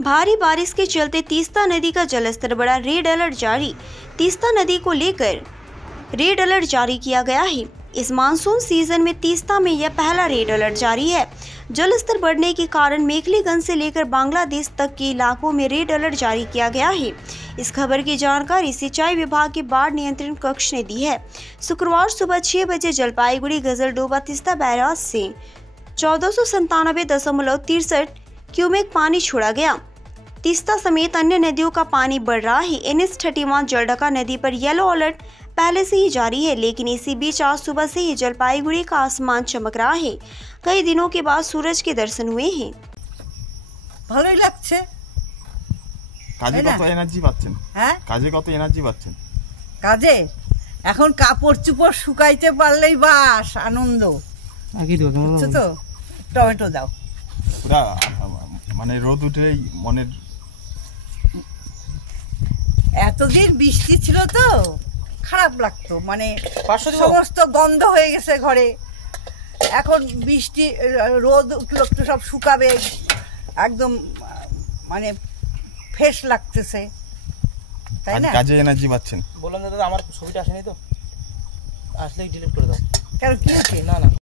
भारी बारिश के चलते तीस्ता नदी का जलस्तर बढ़ा, रेड अलर्ट जारी। तीस्ता नदी को लेकर रेड अलर्ट जारी किया गया है। इस मानसून सीजन में तीस्ता में यह पहला रेड अलर्ट जारी है। जलस्तर बढ़ने के कारण मेखलीगंज से लेकर बांग्लादेश तक के इलाकों में रेड अलर्ट जारी किया गया है। इस खबर की जानकारी सिंचाई विभाग के बाढ़ नियंत्रण कक्ष ने दी है। शुक्रवार सुबह 6 बजे जलपाईगुड़ी गजलडोबा तीस्ता बैराज से 1497.63 क्यूमेक पानी छोड़ा गया। तीस्ता समेत अन्य नदियों का पानी बढ़ रहा है। NH 31 जलढका नदी पर येलो अलर्ट पहले से ही जारी है, लेकिन इसी बीच आज सुबह से ही जलपाईगुड़ी का आसमान चमक रहा है। कई दिनों के बाद सूरज के दर्शन हुए हैं। ভালোই লাগছে। কাজে কত এনার্জি পাচ্ছেন? হ্যাঁ, কাজে কত এনার্জি পাচ্ছেন? কাজে এখন কাপড় চোপড় শুকাইতে পারলেই বাস আনন্দ। বুঝছো তো? টমেটো দাও। পুরা মানে রোদ উঠেই মনের এতদিন বৃষ্টি ছিল তো খারাপ লাগতো, মানে সমস্ত গন্ধ হয়ে গেছে ঘরে। এখন বৃষ্টি রোদ উঠলো, একটু সব শুকাবে, একদম মানে ফ্রেশ লাগতেছে, তাই না? কাজে এনার্জি পাচ্ছেন? বললাম দাদা আমার ছবিটা আসেনি তো, আসলেই ডিলিট করে দাও। কেন কি হচ্ছে? না না